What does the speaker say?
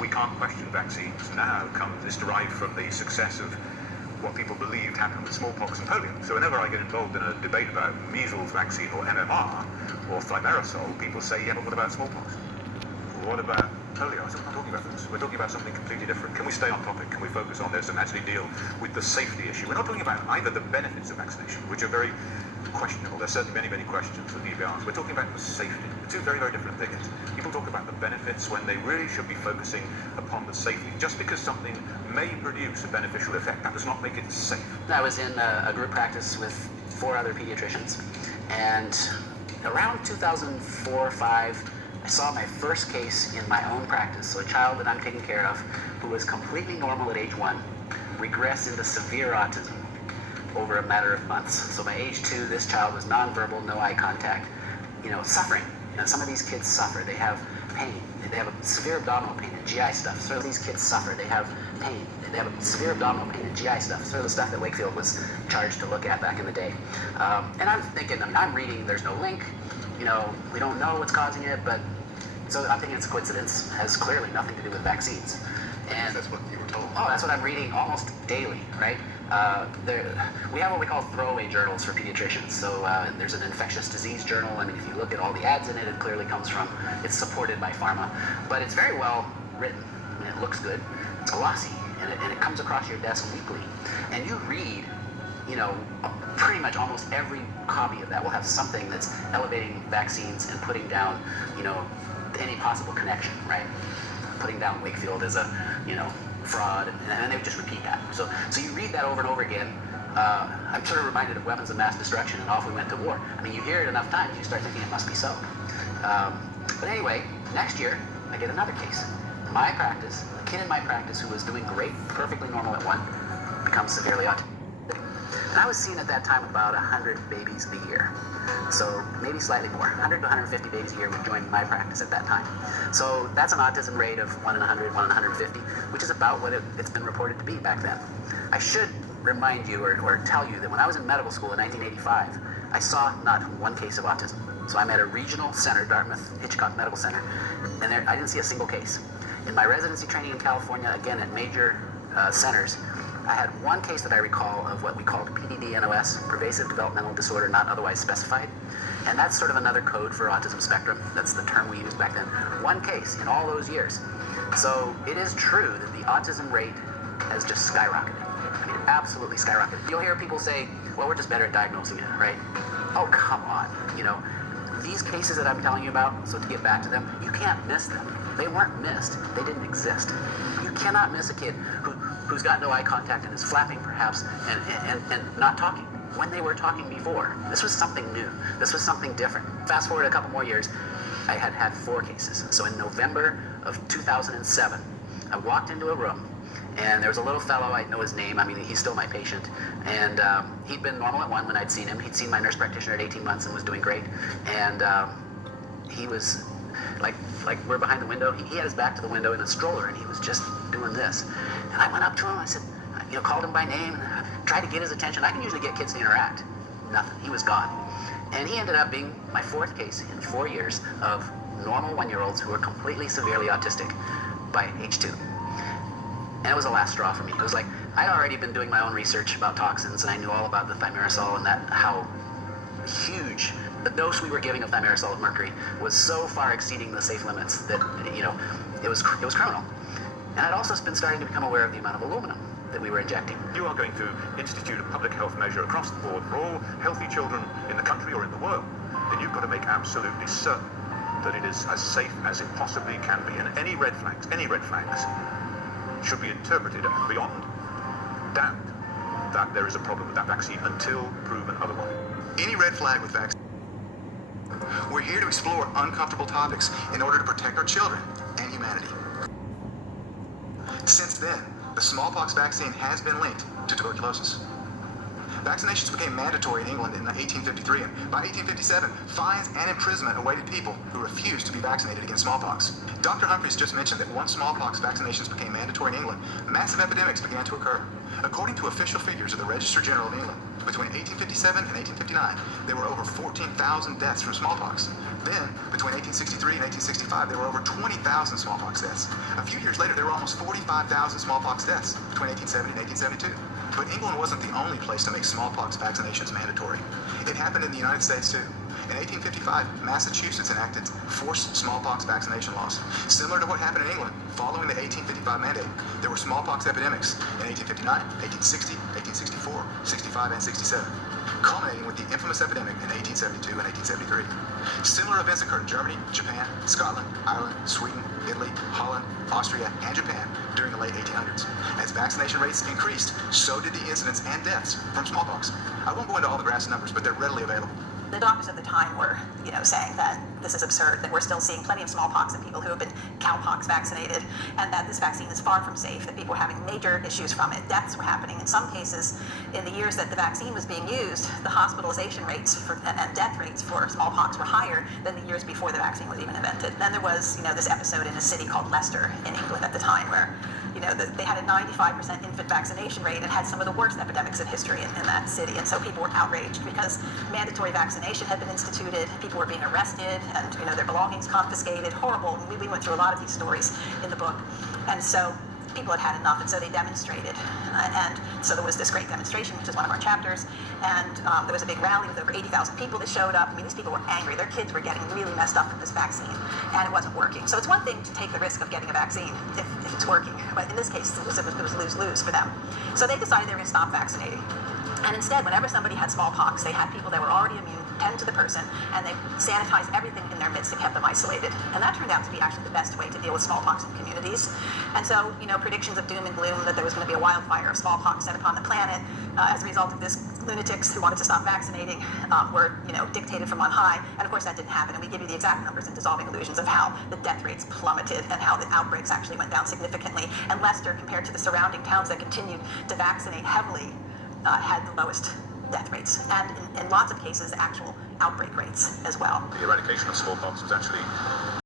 we can't question vaccines now is derived from the success of what people believed happened with smallpox and polio. So whenever I get involved in a debate about measles vaccine or MMR or thimerosal, people say, yeah, but what about smallpox? What about polio? I said, we're not talking about this. We're talking about something completely different. Can we stay on topic? Can we focus on this and actually deal with the safety issue? We're not talking about either the benefits of vaccination, which are very questionable. There's certainly many, many questions that need to be asked. We're talking about the safety. Two very, very different things. People talk about the benefits when they really should be focusing upon the safety. Just because something may produce a beneficial effect, that does not make it safe. I was in a group practice with 4 other pediatricians, and around 2004 or 5, I saw my first case in my own practice. So a child that I'm taking care of who was completely normal at age 1 regressed into severe autism over a matter of months. So by age 2, this child was nonverbal, no eye contact, suffering. Some of these kids suffer. They have pain. They have a severe abdominal pain and GI stuff. So these kids suffer. They have pain. They have a severe abdominal pain and GI stuff. Sort of the stuff that Wakefield was charged to look at back in the day. And I'm thinking, I'm reading, there's no link. We don't know what's causing it, but so I'm thinking it's a coincidence. It has clearly nothing to do with vaccines. And that's what you were told. Oh, that's what I'm reading almost daily, right? We have what we call throwaway journals for pediatricians. So there's an infectious disease journal. I mean, if you look at all the ads in it, it clearly comes from, it's supported by pharma. But it's very well written. I mean, it looks good. It's glossy. And it comes across your desk weekly. And you read, pretty much almost every copy of that will have something that's elevating vaccines and putting down, any possible connection, right? Putting down Wakefield as a, fraud, and they would just repeat that. So you read that over and over again. I'm sort of reminded of weapons of mass destruction, and off we went to war. I mean, you hear it enough times, you start thinking it must be so. But anyway, next year, I get another case. My practice, a kid in my practice who was doing great, perfectly normal at 1, becomes severely autistic. And I was seeing at that time about 100 babies a year. So maybe slightly more, 100 to 150 babies a year would join my practice at that time. So that's an autism rate of 1 in 100, 1 in 150, which is about what it's been reported to be back then. I should remind you or tell you that when I was in medical school in 1985, I saw not one case of autism. So I'm at a regional center, Dartmouth Hitchcock Medical Center, and I didn't see a single case. In my residency training in California, again at major centers, I had one case that I recall of what we called PDD-NOS, pervasive developmental disorder not otherwise specified. And that's sort of another code for autism spectrum. That's the term we used back then. One case in all those years. So it is true that the autism rate has just skyrocketed. I mean, absolutely skyrocketed. You'll hear people say, well, we're just better at diagnosing it, right? Oh, come on. These cases that I'm telling you about, so to get back to them, you can't miss them. They weren't missed. They didn't exist. You cannot miss a kid who's got no eye contact and is flapping perhaps and not talking when they were talking before. This was something new. This was something different. Fast forward a couple more years, I had 4 cases. So in November of 2007, I walked into a room and there was a little fellow, I know his name, I mean, he's still my patient, and he'd been normal at 1 when I'd seen him. He'd seen my nurse practitioner at 18 months and was doing great. And he was like we're behind the window. He had his back to the window in a stroller and he was just doing this. And I went up to him, I said, called him by name, and tried to get his attention. I can usually get kids to interact. Nothing, he was gone. And he ended up being my 4th case in 4 years of normal 1-year-olds who were completely severely autistic by age 2. And it was the last straw for me. It was like, I'd already been doing my own research about toxins, and I knew all about the thimerosal and how huge the dose we were giving of thimerosal of mercury was so far exceeding the safe limits that, it was criminal. And I'd also been starting to become aware of the amount of aluminum that we were injecting. You are going to institute a public health measure across the board for all healthy children in the country or in the world, then you've got to make absolutely certain that it is as safe as it possibly can be. And any red flags should be interpreted beyond doubt that there is a problem with that vaccine until proven otherwise. Any red flag with vaccine. We're here to explore uncomfortable topics in order to protect our children and humanity. Since then, the smallpox vaccine has been linked to tuberculosis. Vaccinations became mandatory in England in 1853, and by 1857, fines and imprisonment awaited people who refused to be vaccinated against smallpox. Dr. Humphreys just mentioned that once smallpox vaccinations became mandatory in England, massive epidemics began to occur. According to official figures of the Register General of England, Between 1857 and 1859, there were over 14,000 deaths from smallpox. Then, between 1863 and 1865, there were over 20,000 smallpox deaths. A few years later, there were almost 45,000 smallpox deaths between 1870 and 1872. But England wasn't the only place to make smallpox vaccinations mandatory. It happened in the United States too. In 1855, Massachusetts enacted forced smallpox vaccination laws. Similar to what happened in England, following the 1855 mandate, there were smallpox epidemics in 1859, 1860, 1864, 65, and 67, culminating with the infamous epidemic in 1872 and 1873. Similar events occurred in Germany, Japan, Scotland, Ireland, Sweden, Italy, Holland, Austria, and Japan during the late 1800s. As vaccination rates increased, so did the incidence and deaths from smallpox. I won't go into all the graphs and numbers, but they're readily available. The doctors at the time were, saying that this is absurd, that we're still seeing plenty of smallpox in people who have been cowpox vaccinated, and that this vaccine is far from safe, that people were having major issues from it. Deaths were happening. In some cases, in the years that the vaccine was being used, the hospitalization rates and death rates for smallpox were higher than the years before the vaccine was even invented. Then there was, this episode in a city called Leicester in England at the time where, they had a 95% infant vaccination rate and had some of the worst epidemics in history in that city. And so people were outraged because mandatory vaccination had been instituted, people were being arrested, and their belongings confiscated. Horrible. We went through a lot of these stories in the book. And so people had had enough, and so they demonstrated. And so there was this great demonstration, which is one of our chapters, and there was a big rally with over 80,000 people that showed up. These people were angry. Their kids were getting really messed up from this vaccine, and it wasn't working. So it's one thing to take the risk of getting a vaccine if it's working, but in this case, it was lose-lose for them. So they decided they were going to stop vaccinating. And instead, whenever somebody had smallpox, they had people that were already immune tend to the person, and they sanitized everything in their midst and kept them isolated. And that turned out to be actually the best way to deal with smallpox in communities. And so, predictions of doom and gloom that there was going to be a wildfire of smallpox set upon the planet as a result of this, lunatics who wanted to stop vaccinating were, dictated from on high. And of course, that didn't happen. And we give you the exact numbers in Dissolving Illusions of how the death rates plummeted and how the outbreaks actually went down significantly. And Leicester, compared to the surrounding towns that continued to vaccinate heavily, had the lowest death rates, and in lots of cases, actual outbreak rates as well. The eradication of smallpox was actually